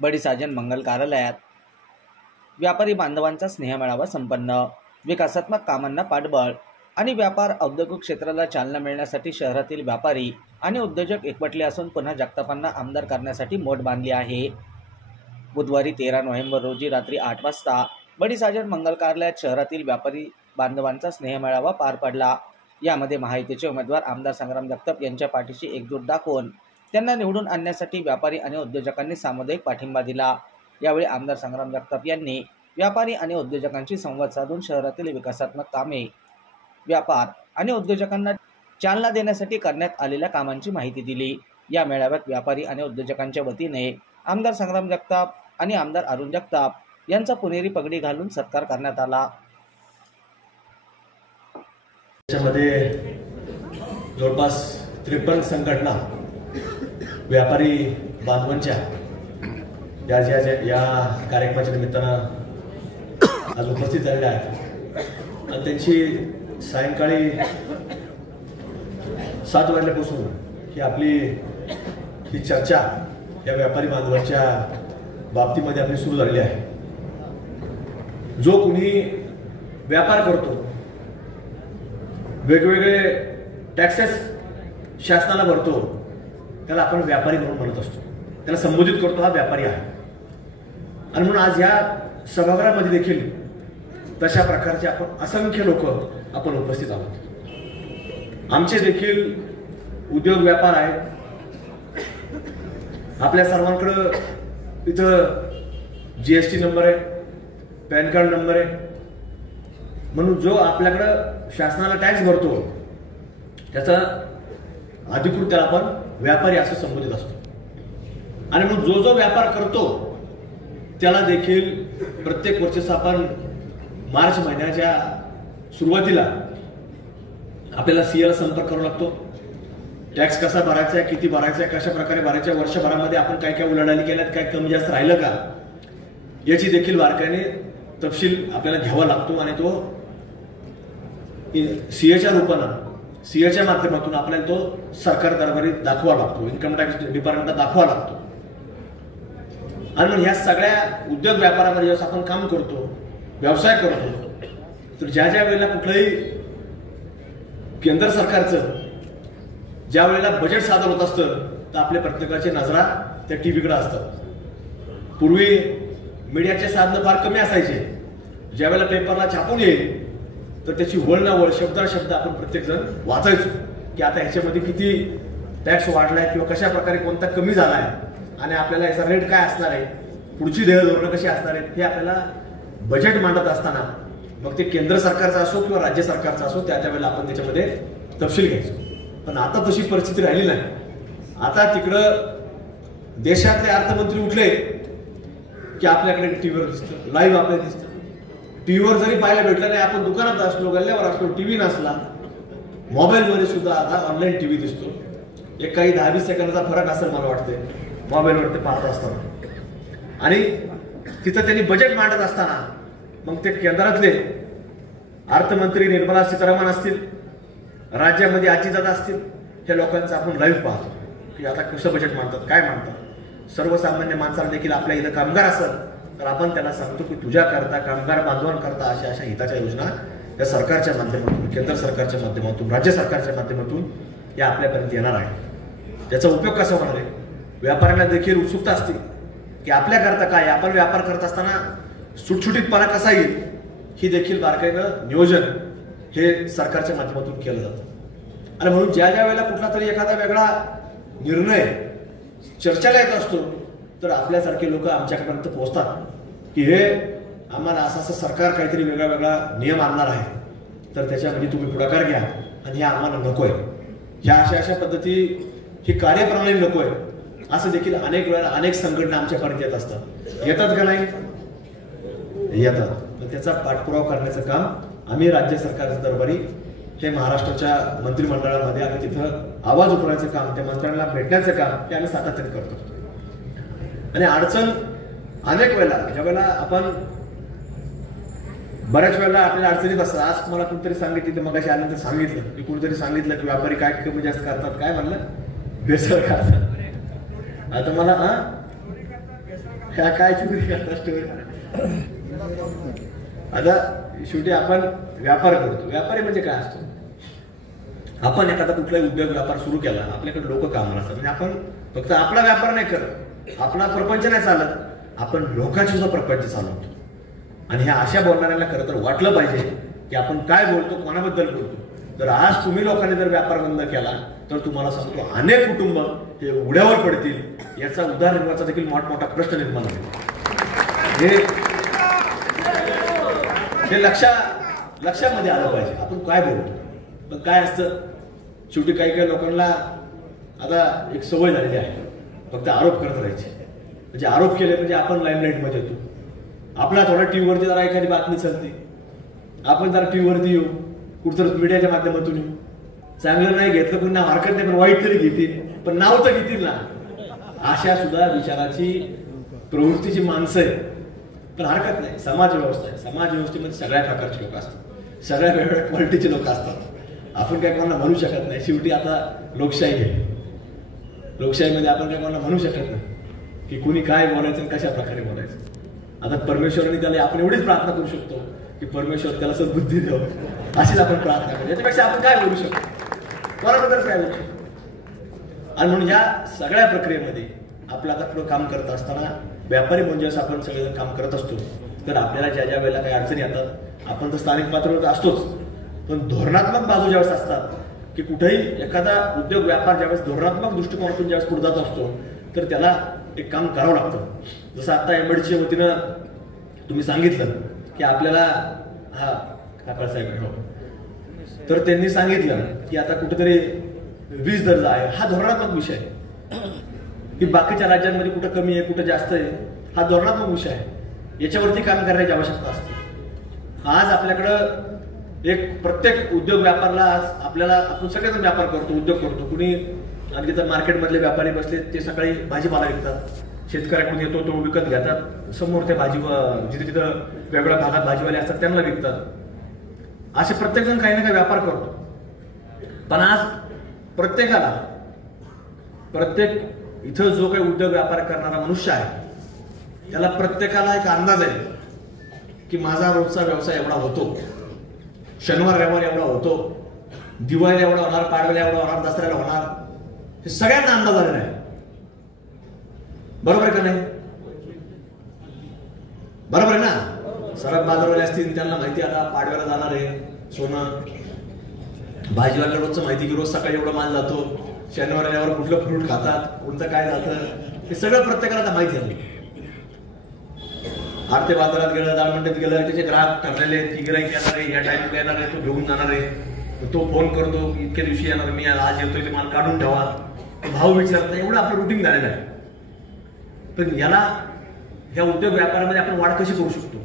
बडी साजन मंगल कार्यालयात व्यापारी बांधवांचा स्नेहमेळावा संपन्न। विकासात्मक कामांना पाठबळ आणि व्यापार औद्योगिक क्षेत्राला चालना मिळण्यासाठी शहरातील व्यापारी आणि उद्योजक एकवटले असून पुन्हा जगतापांना आमदार करण्यासाठी मोठ बांधली आहे। बुधवारी 13 नोव्हेंबर रोजी रात्री 8 वाजता बडी साजन मंगल कार्यालयात शहरातील व्यापारी बांधवांचा स्नेहमेळावा पार पडला। यामध्ये महायुतीचे उमेदवार आमदार संग्राम जगताप यांच्या पाठीशी एकजूट दाखवून त्यांना निवडून आणण्यासाठी व्यापारी आणि उद्योजकांनी सामुदायिक पाठिंबा दिला। यावेळी आमदार संग्राम जगताप यांनी व्यापारी आणि उद्योजकांशी संवाद साधून शहरातील विकासात्मक कामे, व्यापार आणि उद्योजकांना चालना देण्यासाठी करण्यात आलेल्या कामांची माहिती दिली। या मेळाव्यात व्यापारी आणि उद्योजकांच्या वतीने आमदार संग्राम जगताप आणि आमदार अरुण जगताप यांचा पुणेरी पगडी घालून सत्कार करण्यात आला। त्याच्यामध्ये जवळपास 53 संघटना व्यापारी बांधवांच्या या कार्यक्रमाच्या निमित्तानं आज उपस्थित झालेल्या आहेत आणि त्यांची सायंकाळी 7 वाजल्यापासून ही चर्चा या व्यापारी बांधवांच्या बाबतीमध्ये आपली सुरू झालेली आहे। जो कुणी व्यापार करतो, वेगवेगळे टॅक्सेस शासनाला भरतो, त्याला आपण व्यापारी म्हणून म्हणत असतो, त्याला संबोधित करतो, हा व्यापारी आहे। आणि म्हणून आज या सभागृहामध्ये देखील तशा प्रकारचे आपण असंख्य लोक आपण उपस्थित आहोत। आमचे देखील उद्योग व्यापार आहेत। आपल्या सर्वांकडे इथं GST नंबर आहे, पॅन कार्ड नंबर आहे, म्हणून जो आपल्याकडे शासनाला टॅक्स भरतो त्याचा अधिकृत त्याला आपण व्यापारी असं संबोधित असतो। आणि म्हणून जो व्यापार करतो त्याला देखील प्रत्येक वर्षी आपण मार्च महिन्याच्या सुरुवातीला आपल्याला CA संपर्क करावा लागतो। टॅक्स कसा भरायचा आहे, किती भरायचा आहे, कशा प्रकारे भरायचा, वर्षभरामध्ये आपण काय काय उलाढाली केल्यात, काय कमी जास्त राहिलं का, याची देखील बारकाईने तपशील आपल्याला घ्यावा लागतो। आणि तो CAच्या रूपानं, CAच्या माध्यमातून आपल्याला तो सरकार दरबारी दाखवा लागतो, इन्कम टॅक्स डिपार्टमेंटला दाखवा लागतो। आणि मग ह्या सगळ्या उद्योग व्यापारामध्ये जेव्हा आपण काम करतो, व्यवसाय करतो, तर ज्या वेळेला कुठलंही केंद्र सरकारचं ज्या वेळेला बजेट सादर होत असतं तर आपल्या प्रत्येकाची नजरा त्या टीव्हीकडे असतात। पूर्वी मीडियाचे साधनं फार कमी असायचे। ज्या वेळेला पेपरला छापून येईल तर त्याची वळ ना वळ, शब्द आपण प्रत्येक जण वाचायचो की आता ह्याच्यामध्ये किती टॅक्स वाढलाय किंवा कशा प्रकारे कोणता कमी झालाय आणि आपल्याला याचा रेट काय असणार आहे, पुढची ध्येय धोरणं कशी असणार आहेत, हे आपल्याला बजेट मांडत असताना मग ते केंद्र सरकारचा असो किंवा राज्य सरकारचा असो त्या वेळेला आपण त्याच्यामध्ये तपशील घ्यायचो। पण आता तशी परिस्थिती राहिली नाही। आता तिकडं देशातले अर्थमंत्री उठले की आपल्याकडे टीव्हीवर दिसतं, लाईव्ह आपल्याला दिसतं। टीव्हीवर जरी पाहायला भेटलं नाही, आपण दुकानात असलो, गल्ल्यावर असलो, टीव्ही नसला, मोबाईलमध्ये सुद्धा आता ऑनलाईन टीव्ही दिसतो। एक काही 10-20 सेकंदाचा फरक असेल मला वाटते मोबाईलवर ते पाहत असताना। आणि तिथं त्यांनी बजेट मांडत असताना मग ते केंद्रातले अर्थमंत्री निर्मला सीतारामन असतील, राज्यामध्ये अजितदादा असतील, हे लोकांचं आपण लाईव्ह पाहतो की आता कसं बजेट मांडतात, काय मांडतात। सर्वसामान्य माणसाला देखील आपल्या इथं कामगार असेल तर आपण त्यांना सांगतो की तुझ्याकरता, कामगार बांधवांकरता अशा हिताच्या योजना या सरकारच्या माध्यमातून, केंद्र सरकारच्या माध्यमातून, राज्य सरकारच्या माध्यमातून या आपल्यापर्यंत येणार आहे। त्याचा उपयोग कसा होणार आहे, व्यापाऱ्यांना देखील उत्सुकता असते की आपल्याकरता काय, आपण व्यापार करत असताना सुटसुटीतपणा कसा येईल, ही देखील बारकाईनं नियोजन हे सरकारच्या माध्यमातून केलं जातं। आणि म्हणून ज्या वेळेला कुठला तरी एखादा वेगळा निर्णय चर्चेला येत असतो तर आपल्यासारखे लोक आमच्यापर्यंत पोहोचतात की हे आम्हाला असं सरकार काहीतरी वेगळा नियम आणणार आहे, तर त्याच्यामध्ये तुम्ही पुढाकार घ्या आणि हे आम्हाला नकोय, ह्या अशा पद्धती, ही कार्यप्रणाली नकोय, असं देखील अनेक वेळा अनेक संघटना आमच्यापर्यंत येत असतात। येतात का नाही? येतात। त्याचा पाठपुरावा करण्याचं काम आम्ही राज्य सरकारच्या दरबारी हे महाराष्ट्राच्या मंत्रिमंडळामध्ये आम्ही तिथं आवाज उठवण्याचं काम, त्या मंत्र्यांना भेटण्याचं काम हे आम्ही सातत्याने करतो। आणि अडचण अनेक वेळेला, ज्या वेळेला आपण बऱ्याच वेळेला आपल्या अडचणीत असतात। आज मला कोणतरी सांगितलं, मग आल्यानंतर सांगितलं की कोणतरी सांगितलं की व्यापारी काय कमी जास्त करतात, काय म्हणलं, भेसळ करतात। आता मला ह्या काय चुकी करतात. आता शेवटी आपण व्यापार करतो. व्यापारी म्हणजे काय असतो? आपण एखादा कुठलाही उद्योग व्यापार सुरू केला, आपल्याकडे लोक कामाला असतात. म्हणजे आपण फक्त आपला व्यापार नाही करत, आपला प्रपंच नाही चालत, आपण लोकांचे सुद्धा प्रपंच चालवतो. आणि ह्या अशा बोलणाऱ्याला खरं तर वाटलं पाहिजे की आपण काय बोलतो, कोणाबद्दल बोलतो. तर आज तुम्ही लोकांनी जर व्यापार बंद केला तर तुम्हाला सांगतो अनेक कुटुंब हे उड्यावर पडतील. याचा उदरनिर्वाहाचा देखील मोठमोठा प्रश्न निर्माण होईल. हे लक्षामध्ये आलं पाहिजे आपण काय बोलतो. पण काय असतं, शेवटी काही लोकांना आता एक सवय झालेली आहे फक्त आरोप करत राहायचे. म्हणजे आरोप केले म्हणजे आपण लाईमलाईट मध्ये येतो. आपला थोडा टीव्हीवरती जरा एखादी बातमी चालते, आपण जरा टीव्हीवरती येऊ, कुठतर मीडियाच्या माध्यमातून येऊ. चांगलं नाही घेतलं पुन्हा हरकत नाही, पण वाईट तरी घेतील, पण नाव तर घेतील ना. अशा सुद्धा विचाराची प्रवृत्तीची माणसं आहे. पण हरकत नाही, समाज व्यवस्था आहे. समाज व्यवस्थेमध्ये सगळ्या प्रकारचे लोक असतात, सगळ्या वेगवेगळ्या क्वालिटीचे लोक असतात. आपण काय कोणाला म्हणू शकत नाही. शेवटी आता लोकशाही आहे. लोकशाहीमध्ये आपण काय कोणाला म्हणू शकत नाही की कुणी काय बोलायचं आणि कशा प्रकारे बोलायचं. आता परमेश्वराने त्याला आपण एवढीच प्रार्थना करू शकतो की परमेश्वर त्याला सद्बुद्धी द्यावं, अशीच आपण प्रार्थना करू. याच्यापेक्षा आपण काय बोलू शकतो, कोणाबद्दल काय बोलू शकतो. आणि म्हणून या सगळ्या प्रक्रियेमध्ये आपलं आता पुढं काम करत असताना व्यापारी म्हणजे असं आपण सगळेजण काम करत असतो. तर आपल्याला ज्या ज्या वेळेला काही अडचणी येतात, आपण तर स्थानिक पातळीवर असतोच, पण धोरणात्मक बाजू ज्यावेळेस असतात की कुठेही एखादा उद्योग व्यापार ज्यावेळेस धोरणात्मक दृष्टिकोनातून ज्यावेळेस पुढे जात असतो तर त्याला एक काम करावं लागतं. जसं आता एमएडच्या वतीनं तुम्ही सांगितलं की आपल्याला हा काका साहेब हो, तर त्यांनी सांगितलं की आता कुठेतरी वीज दर्जा आहे. हा धोरणात्मक विषय आहे की बाकीच्या राज्यांमध्ये कुठं कमी आहे कुठं जास्त आहे, हा धोरणात्मक विषय आहे. याच्यावरती काम करण्याची आवश्यकता असते. आज आपल्याकडं एक प्रत्येक उद्योग व्यापारला आज आपल्याला आपण सगळेजण व्यापार करतो, उद्योग करतो. कुणी अगदी तर मार्केटमधले व्यापारी बसले ते सकाळी भाजीपाला विकतात, शेतकऱ्याकडून येतो तो विकत घेतात, समोर ते जिथे जिथं वेगळ्या भागात भाजीवाले असतात त्यांना विकतात. असे प्रत्येक जण काही ना काही व्यापार करतो. पण आज प्रत्येक इथं जो काही उद्योग व्यापार करणारा मनुष्य आहे त्याला प्रत्येकाला एक अंदाज आहे की माझा रोजचा व्यवसाय एवढा होतो, शनिवार रविवार एवढा होतो, दिवाळीला एवढा होणार, पाडव्याला एवढा होणार, दसऱ्याला होणार. हे सगळ्यांना अंदाज आलेला आहे. बरोबर आहे का नाही? बरोबर आहे ना. सरळ बाजारवाले असतील त्यांना माहिती आता पाडव्याला जाणार आहे सोनं, भाजीवाल्याला रोजचं माहिती की रोज सकाळी एवढा माल जातो, शनिवार रविवार कुठलं फ्रूट खातात, कोणतं काय जातं, हे सगळं प्रत्येकाला आता माहिती आहे. आरते बाजारात गेलं, दाळमंडीत गेलं, त्याचे ग्राहक ठरलेले, ती गिराईक येणार आहे, या टाइम येणार आहे, तो घेऊन जाणार आहे, तो फोन करतो इतक्या दिवशी येणार, मी आज येतोय, ते माल काढून ठेवा, भाव विचारता, एवढं आपलं रुटीन झालेलं आहे. पण याला ह्या उद्योग व्यापारामध्ये आपण वाढ कशी करू शकतो?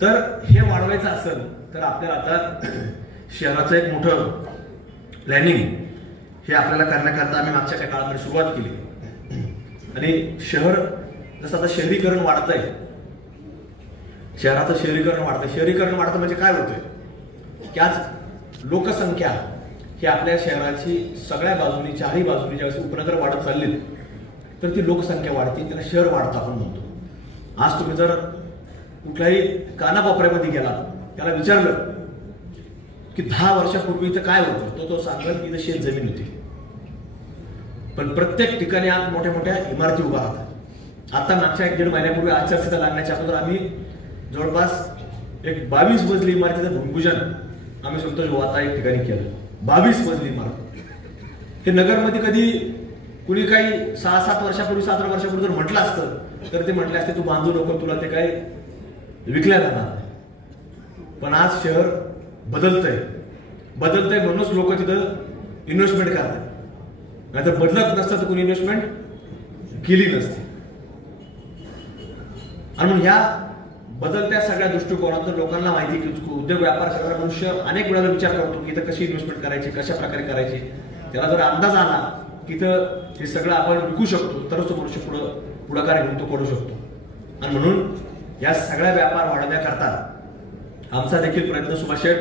तर हे वाढवायचं असेल तर आपल्याला आता शहराचं एक मोठं प्लॅनिंग हे आपल्याला करण्याकरता आम्ही मागच्या काही काळामध्ये सुरुवात केली. आणि शहर जसं आता शहरीकरण वाढतंय, शहराचं शहरीकरण वाढतंय. शहरीकरण वाढतं म्हणजे काय होतंय की आज लोकसंख्या ही आपल्या शहराची सगळ्या बाजूनी, चारही बाजूनी ज्यावेळेस उपनगर वाढत चालली तर ती लोकसंख्या वाढते, त्याला शहर वाढतं आपण म्हणतो. आज तुम्ही जर कुठल्याही कानाकोपऱ्यामध्ये गेला, त्याला विचारलं की 10 वर्षापूर्वी इथं काय होतं, तो सांगेल की इथं शेत जमीन होती. पण प्रत्येक ठिकाणी आज मोठ्या मोठ्या इमारती उभा राहतात. आता मागच्या 1-1.5 महिन्यापूर्वी आचारसंहिता लागण्याच्या अगोदर आम्ही जवळपास एक 22 मजली इमारतीचं भूमिपूजन आम्ही संतोष आता एक ठिकाणी केलं. 22 मजली इमारत. हे नगरमध्ये कधी कुणी काही 6-7 वर्षापूर्वी, 7 वर्षापूर्वी जर म्हटलं असतं तर ते म्हटले असते तू बांधू नको, तुला ते काय विकल्या जाणार. पण आज शहर बदलतंय म्हणूनच लोक तिथं इन्व्हेस्टमेंट करतात. नाहीतर बदलत नसतं तर कुणी इन्व्हेस्टमेंट केली नसते. आणि म्हणून ह्या बदलत्या सगळ्या दृष्टिकोनातून लोकांना माहिती की उद्योग व्यापार करणारा मनुष्य अनेक वेळा विचार करतो की इथं कशी इन्व्हेस्टमेंट करायची, कशा प्रकारे करायची. त्याला जर अंदाज आला की इथं हे सगळं आपण विकू शकतो तरच तो मनुष्य पुढाकार घेऊन तो करू शकतो. आणि म्हणून या सगळ्या व्यापार वाढवण्याकरता आमचा देखील प्रयत्न सुभाष शेठ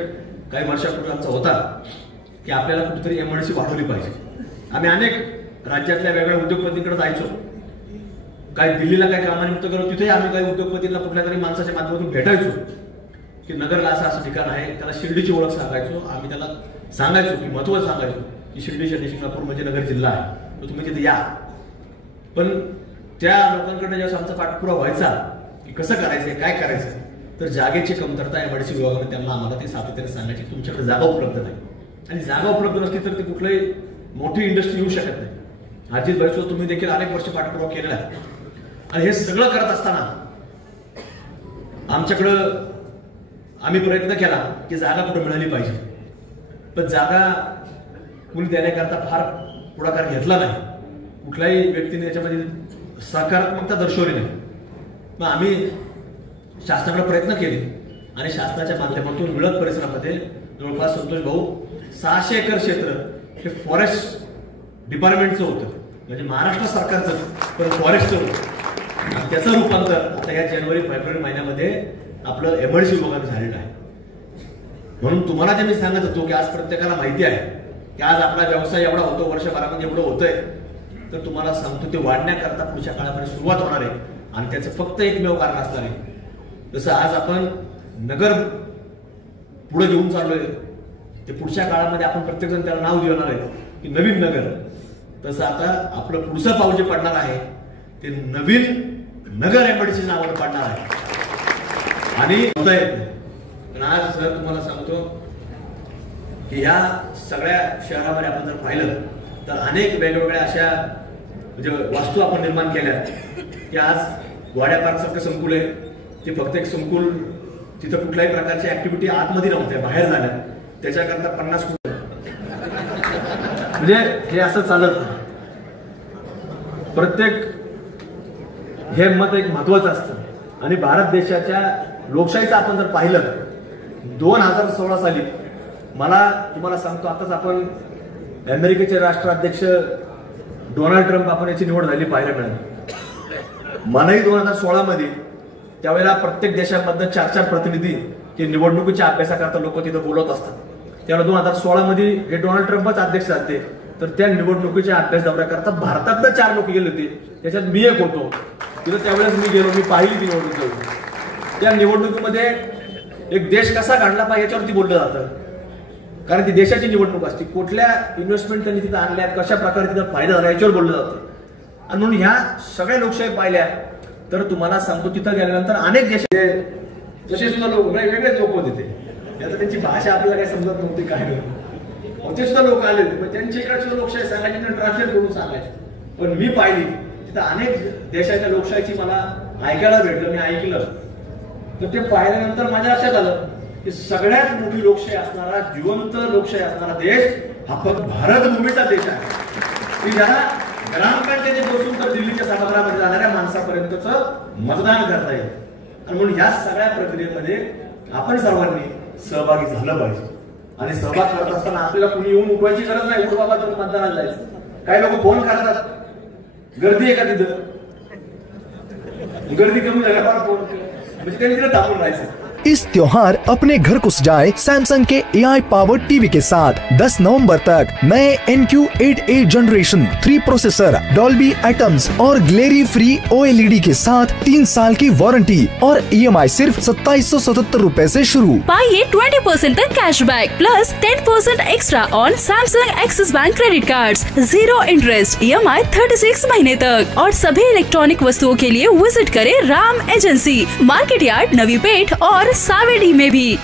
काही वर्षापूर्वी आमचा होता की आपल्याला कुठेतरी एमआयडीसी वाढवली पाहिजे. आम्ही अनेक राज्यातल्या वेगळ्या उद्योगपतींकडे जायचो, काही दिल्लीला काही कामानिमित्त गेलो, तिथे आम्ही काही उद्योगपतींना कुठल्या तरी माणसाच्या माध्यमातून भेटायचो की नगरला असं ठिकाण आहे, त्याला शिर्डीची ओळख सांगायचो. आम्ही त्याला सांगायचो की महत्व सांगायचो की शिर्डी शनी शिंगणापूर म्हणजे नगर जिल्हा आहे, तर तुम्ही तिथे या. पण त्या लोकांकडे जेव्हा आमचा पाठपुरावा व्हायचा की कसं करायचंय काय करायचं, तर जागेची कमतरता एमआयडीसी विभागाने त्यांना आम्हाला ते सातत्याने सांगायची तुमच्याकडे जागा उपलब्ध नाही, आणि जागा उपलब्ध नसली तर ती कुठल्याही मोठी इंडस्ट्री येऊ शकत नाही. अजित भाईसोबत तुम्ही देखील अनेक वर्ष पाठपुरावा केलेला आहे. आणि हे सगळं करत असताना आमच्याकडं आम्ही प्रयत्न केला की जागा कुठे मिळाली पाहिजे, पण जागा कुणी देण्याकरता फार पुढाकार घेतला नाही. कुठल्याही व्यक्तीने याच्यामध्ये सकारात्मकता दर्शवली नाही. मग आम्ही शासनाकडे प्रयत्न केले आणि शासनाच्या माध्यमातून मिळत परिसरामध्ये जवळपास संतोष भाऊ 600 एकर क्षेत्र हे फॉरेस्ट डिपार्टमेंटचं होतं, म्हणजे महाराष्ट्र सरकारचं पण फॉरेस्टचं होतं. आणि त्याचं रूपांतर आता या जानेवारी-फेब्रुवारी महिन्यामध्ये आपलं एमआयडीसी विभागाने झालेलं आहे. म्हणून तुम्हाला जे मी सांगत होतो की आज प्रत्येकाला माहिती आहे की आज आपला व्यवसाय एवढा होतो, वर्षभरामध्ये एवढं होतंय, तर तुम्हाला सांगतो ते वाढण्याकरता पुढच्या काळामध्ये सुरुवात होणार आहे. आणि त्याचं फक्त एकमेव कारण असणार आहे, जसं आज आपण नगर पुढे घेऊन चाललोय, ते पुढच्या काळामध्ये आपण प्रत्येकजण त्याला नाव देणार आहे की नवीन नगर, तसं आता आपलं पुढचं पाऊल जे पडणार आहे ते नवीन नगर एमआयडीसी नावानं पडणार आहे. आणि होता येत नाही. पण आज सर तुम्हाला सांगतो की या सगळ्या शहरामध्ये आपण जर पाहिलं तर अनेक वेगवेगळ्या अशा म्हणजे वास्तू आपण निर्माण केल्या की आज वाड्या पार्क सारखं संकुल आहे, ते फक्त एक संकुल, तिथं कुठल्याही प्रकारची ऍक्टिव्हिटी आतमध्ये नव्हत्या, बाहेर झाल्या, त्याच्याकरता 50 कोटी. म्हणजे हे असं चालत नाही. प्रत्येक हे मत एक महत्वाचं असतं. आणि भारत देशाच्या लोकशाहीचं आपण जर पाहिलं 2016 साली मला तुम्हाला सांगतो, आताच आपण अमेरिकेचे राष्ट्राध्यक्ष डोनाल्ड ट्रम्प आपण याची निवड झाली पाहायला मिळाली. मलाही 2016 मध्ये त्यावेळेला प्रत्येक देशामधनं 4-4 प्रतिनिधी ते निवडणुकीच्या अभ्यासाकरता लोक तिथं बोलत असतात. त्यावेळेला 2016 मध्ये हे डोनाल्ड ट्रम्पच अध्यक्ष झाले, तर त्या निवडणुकीच्या अभ्यास दौऱ्याकरता भारतातनं 4 लोक गेले होते, त्याच्यात मी एक होतो. तिथं त्यावेळेस मी गेलो, मी पाहिली ती निवडणूक. त्या निवडणुकीमध्ये एक देश कसा घडला पाहिजे याच्यावरती बोललं जातं, कारण ती देशाची निवडणूक असते. कुठल्या इन्व्हेस्टमेंट त्यांनी तिथं आणल्यात, कशा प्रकारे तिथं फायदा झाला याच्यावर बोललं जातं. आणि म्हणून ह्या सगळ्या लोकशाही पाहिल्या तर तुम्हाला सांगतो तिथं गेल्यानंतर अनेक देश जसे सुद्धा लोक वेगवेगळेच लोक होते, आता त्यांची भाषा आपल्याला काही समजत नव्हती, काय नव्हतं, ते सुद्धा लोक आले होते. त्यांच्या इकडे सुद्धा लोकशाही सांगायची, ट्रान्सलेट करून सांगायचे. पण मी पाहिली तिथं अनेक देशाच्या लोकशाहीची मला ऐकायला भेटलं, मी ऐकलं. तर ते पाहिल्यानंतर माझ्या लक्षात आलं की सगळ्यात मोठी लोकशाही असणारा, जिवंत लोकशाही असणारा देश हा फक्त भारत भूमीचा देश आहे, की ज्याला ग्रामपंचायतीपासून तर दिल्लीच्या सभागृहामध्ये जाणाऱ्या माणसापर्यंतच मतदान करता येईल. आणि म्हणून ह्या सगळ्या प्रक्रियेमध्ये आपण सर्वांनी सहभागी झालं पाहिजे. आणि सहभाग करत असताना आपल्याला कुणी येऊन उठवायची गरज नाही, उठ बाबा तर मतदानाला जायचं. काही लोक फोन करतात, गर्दी आहे का तिथं, गर्दी कमी झाल्यावर फोन म्हणजे त्यांनी तिथं थांबून राहायचं. इस त्योहार अपने घर को सजाए सैमसंग के AI पावर्ड टीवी के साथ 10 नवंबर तक नए NQ8A generation 3 processor, Dolby atoms और ग्लेरी फ्री OLED के साथ 3 साल की वारंटी और EMI सिर्फ 2777 रुपए से शुरू. पाइए 20% तक cashback plus 10% extra on Samsung axis bank credit cards, 0 interest, EMI 36 महीने तक. और सभी इलेक्ट्रॉनिक वस्तुओं के लिए विजिट करें Ram agency, market yard, Navi Peth और सावेडी में भी.